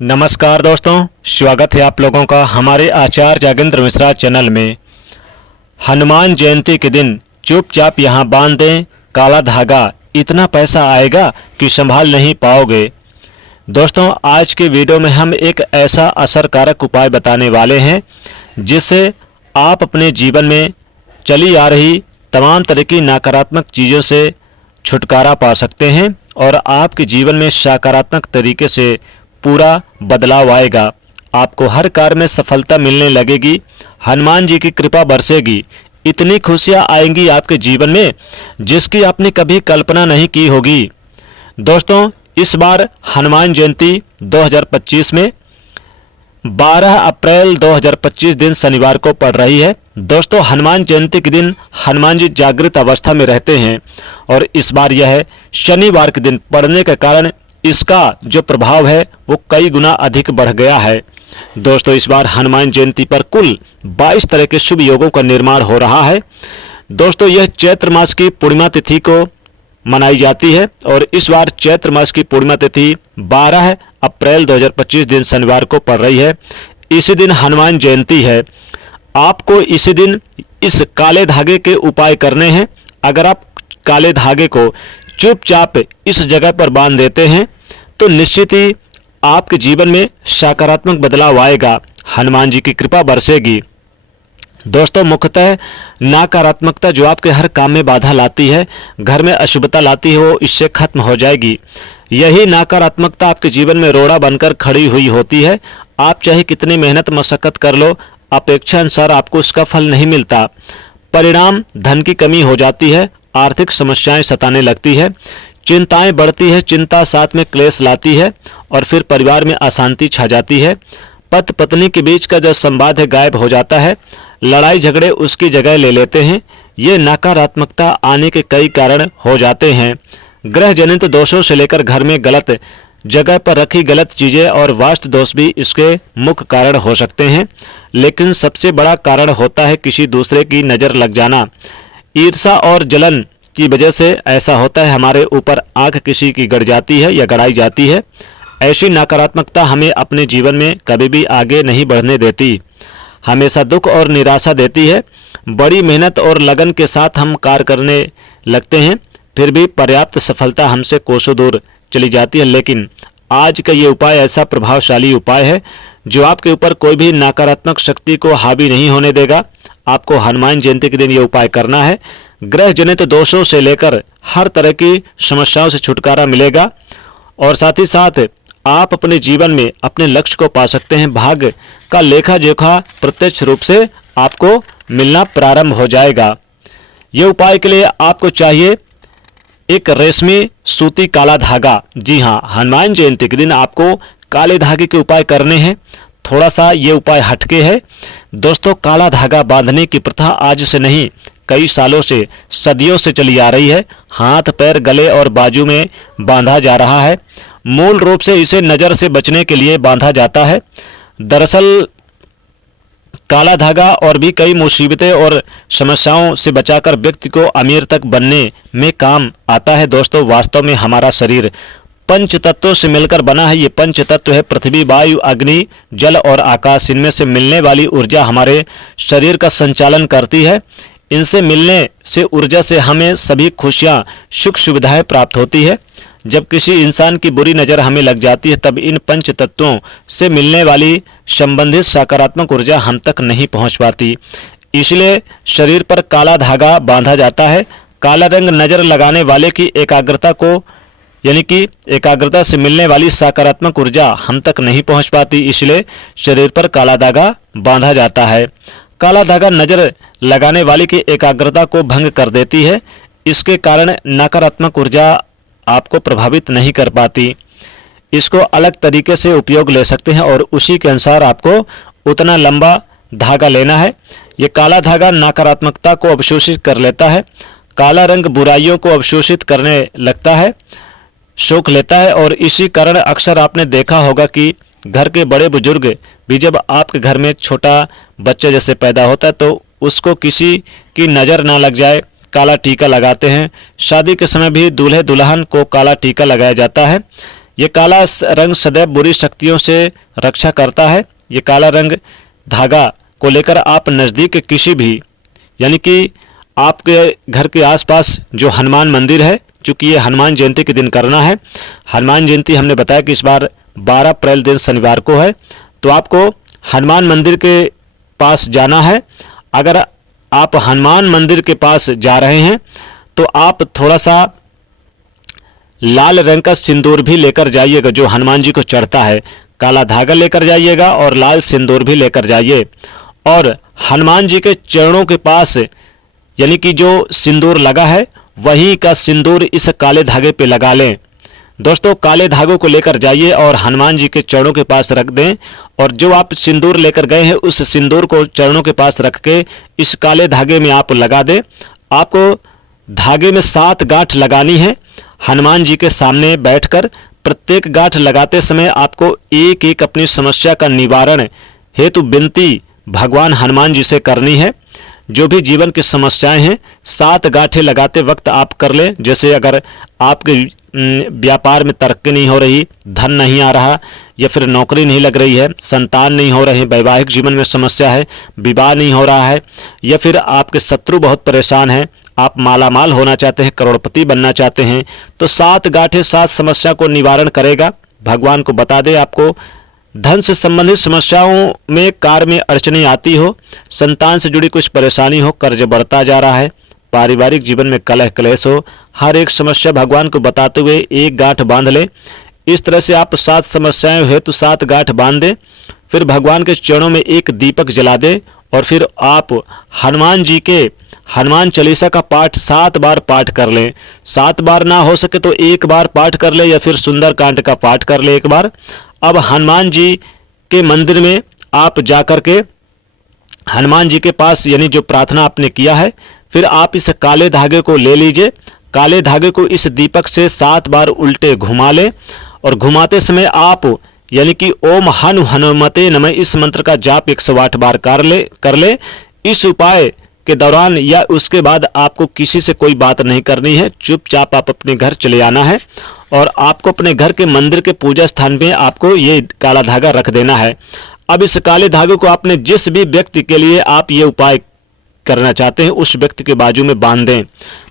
नमस्कार दोस्तों, स्वागत है आप लोगों का हमारे आचार्य जागेंद्र मिश्रा चैनल में। हनुमान जयंती के दिन चुपचाप यहाँ बांध दें काला धागा, इतना पैसा आएगा कि संभाल नहीं पाओगे। दोस्तों, आज के वीडियो में हम एक ऐसा असरकारक उपाय बताने वाले हैं जिससे आप अपने जीवन में चली आ रही तमाम तरह की नकारात्मक चीज़ों से छुटकारा पा सकते हैं और आपके जीवन में सकारात्मक तरीके से पूरा बदलाव आएगा। आपको हर कार्य में सफलता मिलने लगेगी, हनुमान जी की कृपा बरसेगी, इतनी खुशियां आएंगी आपके जीवन में जिसकी आपने कभी कल्पना नहीं की होगी। दोस्तों, इस बार हनुमान जयंती 2025 में 12 अप्रैल 2025 दिन शनिवार को पड़ रही है। दोस्तों, हनुमान जयंती के दिन हनुमान जी जागृत अवस्था में रहते हैं और इस बार यह शनिवार के दिन पड़ने के कारण इसका जो प्रभाव है वो कई गुना अधिक बढ़ गया है। दोस्तों, इस बार हनुमान जयंती पर कुल 22 तरह के शुभ योगों का निर्माण हो रहा है। दोस्तों, यह चैत्र मास की पूर्णिमा तिथि को मनाई जाती है और इस बार चैत्र मास की पूर्णिमा तिथि 12 अप्रैल 2025 दिन शनिवार को पड़ रही है। इसी दिन हनुमान जयंती है। आपको इसी दिन इस काले धागे के उपाय करने हैं। अगर आप काले धागे को चुपचाप इस जगह पर बांध देते हैं तो निश्चित ही आपके जीवन में सकारात्मक बदलाव आएगा, हनुमान जी की कृपा बरसेगी। दोस्तों, मुख्यतः नकारात्मकता जो आपके हर काम में बाधा लाती है, घर में अशुभता लाती है, वो इससे खत्म हो जाएगी। यही नकारात्मकता आपके जीवन में रोड़ा बनकर खड़ी हुई होती है। आप चाहे कितनी मेहनत मशक्कत कर लो, अपेक्षा अनुसार आपको उसका फल नहीं मिलता। परिणाम धन की कमी हो जाती है, आर्थिक समस्याएं सताने लगती है, चिंताएं बढ़ती है, चिंता साथ में क्लेश लाती है और फिर परिवार में अशांति छा जाती है। पति पत्नी के बीच का जो संवाद है गायब हो जाता है, लड़ाई झगड़े उसकी जगह ले लेते हैं। ये नकारात्मकता आने के कई कारण हो जाते हैं। ग्रह जनित दोषों से लेकर घर में गलत जगह पर रखी गलत चीजें और वास्तु दोष भी इसके मुख्य कारण हो सकते हैं। लेकिन सबसे बड़ा कारण होता है किसी दूसरे की नज़र लग जाना। ईर्ष्या और जलन की वजह से ऐसा होता है, हमारे ऊपर आंख किसी की गड़ जाती है या गड़ाई जाती है। ऐसी नकारात्मकता हमें अपने जीवन में कभी भी आगे नहीं बढ़ने देती, हमेशा दुख और निराशा देती है। बड़ी मेहनत और लगन के साथ हम कार्य करने लगते हैं, फिर भी पर्याप्त सफलता हमसे कोसों दूर चली जाती है। लेकिन आज का ये उपाय ऐसा प्रभावशाली उपाय है जो आपके ऊपर कोई भी नकारात्मक शक्ति को हावी नहीं होने देगा। आपको हनुमान जयंती के दिन ये उपाय करना है। ग्रह जनित दोषों से लेकर हर तरह की समस्याओं से छुटकारा मिलेगा और साथ ही साथ आप अपने जीवन में अपने लक्ष्य को पा सकते हैं। भाग्य का लेखा जोखा प्रत्यक्ष रूप से आपको मिलना प्रारंभ हो जाएगा। ये उपाय के लिए आपको चाहिए एक रेशमी सूती काला धागा। जी हाँ, हनुमान जयंती के दिन आपको काले धागे के उपाय करने हैं। थोड़ा सा ये उपाय हटके है। दोस्तों, काला धागा बांधने की प्रथा आज से नहीं, कई सालों से, सदियों से चली आ रही है। हाथ, पैर, गले और बाजू में बांधा जा रहा है। मूल रूप से इसे नज़र से बचने के लिए बांधा जाता है। दरअसल काला धागा और भी कई मुसीबतें और समस्याओं से बचाकर व्यक्ति को अमीर तक बनने में काम आता है। दोस्तों, वास्तव में हमारा शरीर पंच तत्वों से मिलकर बना है। ये पंच तत्व है पृथ्वी, वायु, अग्नि, जल और आकाश। इनमें से मिलने वाली ऊर्जा हमारे शरीर का संचालन करती है। इनसे मिलने से ऊर्जा से हमें सभी खुशियां, सुख सुविधाएं प्राप्त होती है। जब किसी इंसान की बुरी नज़र हमें लग जाती है तब इन पंच तत्वों से मिलने वाली संबंधित सकारात्मक ऊर्जा हम तक नहीं पहुंच पाती। इसलिए शरीर पर काला धागा बांधा जाता है। काला रंग नज़र लगाने वाले की एकाग्रता को, यानी कि एकाग्रता से मिलने वाली सकारात्मक ऊर्जा हम तक नहीं पहुंच पाती, इसलिए शरीर पर काला धागा बांधा जाता है। काला धागा नज़र लगाने वाले की एकाग्रता को भंग कर देती है। इसके कारण नकारात्मक ऊर्जा आपको प्रभावित नहीं कर पाती। इसको अलग तरीके से उपयोग ले सकते हैं और उसी के अनुसार आपको उतना लंबा धागा लेना है। ये काला धागा नकारात्मकता को अवशोषित कर लेता है। काला रंग बुराइयों को अवशोषित करने लगता है, सोख लेता है और इसी कारण अक्सर आपने देखा होगा कि घर के बड़े बुजुर्ग भी जब आपके घर में छोटा बच्चा जैसे पैदा होता है तो उसको किसी की नज़र ना लग जाए, काला टीका लगाते हैं। शादी के समय भी दूल्हे दुल्हन को काला टीका लगाया जाता है। ये काला रंग सदैव बुरी शक्तियों से रक्षा करता है। ये काला रंग धागा को लेकर आप नज़दीक के किसी भी यानी कि आपके घर के आसपास जो हनुमान मंदिर है, चूँकि ये हनुमान जयंती के दिन करना है। हनुमान जयंती हमने बताया कि इस बार 12 अप्रैल दिन शनिवार को है, तो आपको हनुमान मंदिर के पास जाना है। अगर आप हनुमान मंदिर के पास जा रहे हैं तो आप थोड़ा सा लाल रंग का सिंदूर भी लेकर जाइएगा, जो हनुमान जी को चढ़ता है। काला धागा लेकर जाइएगा और लाल सिंदूर भी लेकर जाइए, और हनुमान जी के चरणों के पास यानी कि जो सिंदूर लगा है वही का सिंदूर इस काले धागे पे लगा लें। दोस्तों, काले धागों को लेकर जाइए और हनुमान जी के चरणों के पास रख दें, और जो आप सिंदूर लेकर गए हैं उस सिंदूर को चरणों के पास रख के इस काले धागे में आप लगा दें। आपको धागे में 7 गांठ लगानी है। हनुमान जी के सामने बैठकर प्रत्येक गांठ लगाते समय आपको एक एक अपनी समस्या का निवारण हेतु विनती भगवान हनुमान जी से करनी है। जो भी जीवन की समस्याएं हैं 7 गांठें लगाते वक्त आप कर लें। जैसे अगर आपके व्यापार में तरक्की नहीं हो रही, धन नहीं आ रहा, या फिर नौकरी नहीं लग रही है, संतान नहीं हो रहे, वैवाहिक जीवन में समस्या है, विवाह नहीं हो रहा है, या फिर आपके शत्रु बहुत परेशान हैं, आप मालामाल होना चाहते हैं, करोड़पति बनना चाहते हैं, तो 7 गांठें 7 समस्या को निवारण करेगा। भगवान को बता दे आपको धन से संबंधित समस्याओं में, कार्य में अड़चने आती हो, संतान से जुड़ी कुछ परेशानी हो, कर्ज बढ़ता जा रहा है, पारिवारिक जीवन में कलह क्लेश हो, हर एक समस्या भगवान को बताते हुए एक गांठ बांध ले। इस तरह से आप 7 समस्याएं हेतु 7 गांठ बांध दें। फिर भगवान के चरणों में एक दीपक जला दें, और फिर आप हनुमान जी के हनुमान चालीसा का पाठ 7 बार पाठ कर लें। 7 बार ना हो सके तो 1 बार पाठ कर ले, या फिर सुंदरकांड का पाठ कर ले 1 बार। अब हनुमान जी के मंदिर में आप जाकर के हनुमान जी के पास यानी जो प्रार्थना आपने किया है, फिर आप इस काले धागे को ले लीजिए। काले धागे को इस दीपक से 7 बार उल्टे घुमा ले, और घुमाते समय आप यानी कि ओम हनुमते नमः इस मंत्र का जाप 108 बार कर ले। इस उपाय के दौरान या उसके बाद आपको किसी से कोई बात नहीं करनी है, चुपचाप आप अपने घर चले आना है, और आपको अपने घर के मंदिर के पूजा स्थान पे आपको ये काला धागा रख देना है। अब इस काले धागे को आपने जिस भी व्यक्ति के लिए आप ये उपाय करना चाहते हैं उस व्यक्ति के बाजू में बांध दें,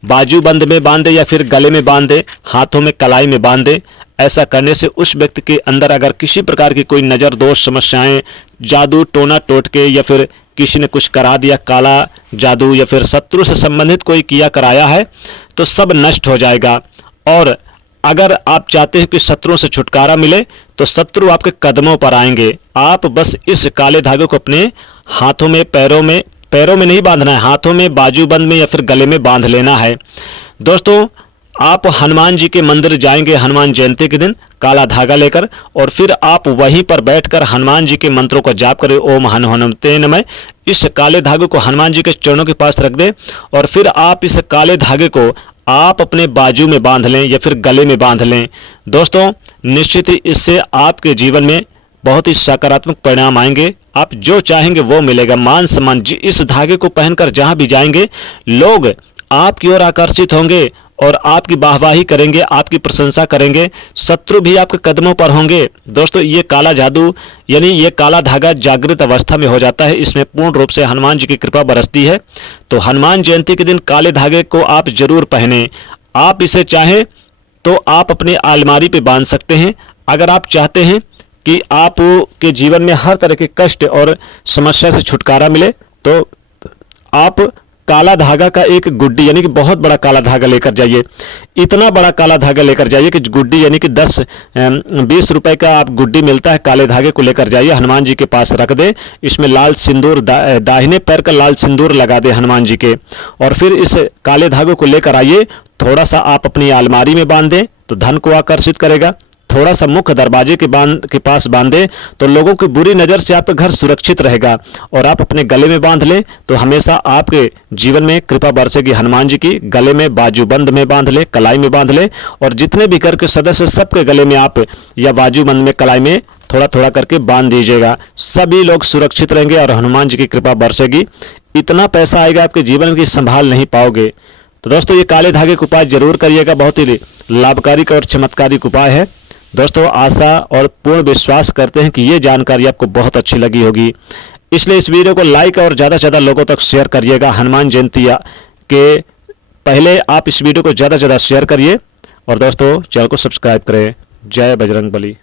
बाजू बंद में बांधे या फिर गले में बांधे, हाथों में कलाई में बांधे। ऐसा करने से उस व्यक्ति के अंदर अगर किसी प्रकार की कोई नज़र दोष समस्याएं, जादू टोना टोटके, या फिर किसी ने कुछ करा दिया काला जादू, या फिर शत्रु से संबंधित कोई किया कराया है, तो सब नष्ट हो जाएगा। और अगर आप चाहते हैं कि शत्रुओं से छुटकारा मिले तो शत्रु आपके कदमों पर आएंगे। आप बस इस काले धागे को अपने हाथों में, पैरों में नहीं बांधना है, हाथों में, बाजूबंद में या फिर गले में बांध लेना है। दोस्तों, आप हनुमान जी के मंदिर जाएंगे हनुमान जयंती के दिन काला धागा लेकर, और फिर आप वहीं पर बैठकर हनुमान जी के मंत्रों का जाप करें, ओम हनुमते नमः। इस काले धागे को हनुमान जी के चरणों के पास रख दें, और फिर आप इस काले धागे को आप अपने बाजू में बांध लें या फिर गले में बांध लें। दोस्तों, निश्चित ही इससे आपके जीवन में बहुत ही सकारात्मक परिणाम आएंगे। आप जो चाहेंगे वो मिलेगा। मान सम्मान इस धागे को पहनकर जहां भी जाएंगे लोग आपकी ओर आकर्षित होंगे और आपकी वाहवाही करेंगे, आपकी प्रशंसा करेंगे, शत्रु भी आपके कदमों पर होंगे। दोस्तों, ये काला जादू यानी ये काला धागा जागृत अवस्था में हो जाता है, इसमें पूर्ण रूप से हनुमान जी की कृपा बरसती है। तो हनुमान जयंती के दिन काले धागे को आप जरूर पहने। आप इसे चाहें तो आप अपने अलमारी पे बांध सकते हैं। अगर आप चाहते हैं कि आपके जीवन में हर तरह के कष्ट और समस्या से छुटकारा मिले तो आप काला धागा का एक गुड्डी यानी कि बहुत बड़ा काला धागा लेकर जाइए। इतना बड़ा काला धागा लेकर जाइए कि गुड्डी यानी कि 10-20 रुपए का आप गुड्डी मिलता है, काले धागे को लेकर जाइए, हनुमान जी के पास रख दे। इसमें लाल सिंदूर, दाहिने पैर का लाल सिंदूर लगा दे हनुमान जी के, और फिर इस काले धागे को लेकर आइए। थोड़ा सा आप अपनी अलमारी में बांध दें तो धन को आकर्षित करेगा। थोड़ा सा मुख्य दरवाजे के पास बांधे तो लोगों की बुरी नज़र से आपका घर सुरक्षित रहेगा। और आप अपने गले में बांध लें तो हमेशा आपके जीवन में कृपा बरसेगी हनुमान जी की। गले में, बाजूबंद में बांध ले, कलाई में बांध ले, और जितने भी घर के सदस्य सबके गले में आप या बाजूबंद में, कलाई में थोड़ा थोड़ा करके बांध दीजिएगा। सभी लोग सुरक्षित रहेंगे और हनुमान जी की कृपा बरसेगी। इतना पैसा आएगा आपके जीवन की संभाल नहीं पाओगे। तो दोस्तों, ये काले धागे का उपाय जरूर करिएगा, बहुत ही लाभकारी और चमत्कारिक उपाय है। दोस्तों आशा और पूर्ण विश्वास करते हैं कि ये जानकारी आपको बहुत अच्छी लगी होगी, इसलिए इस वीडियो को लाइक और ज़्यादा से ज़्यादा लोगों तक शेयर करिएगा। हनुमान जयंती के पहले आप इस वीडियो को ज़्यादा से ज़्यादा शेयर करिए और दोस्तों चैनल को सब्सक्राइब करें। जय बजरंग बली।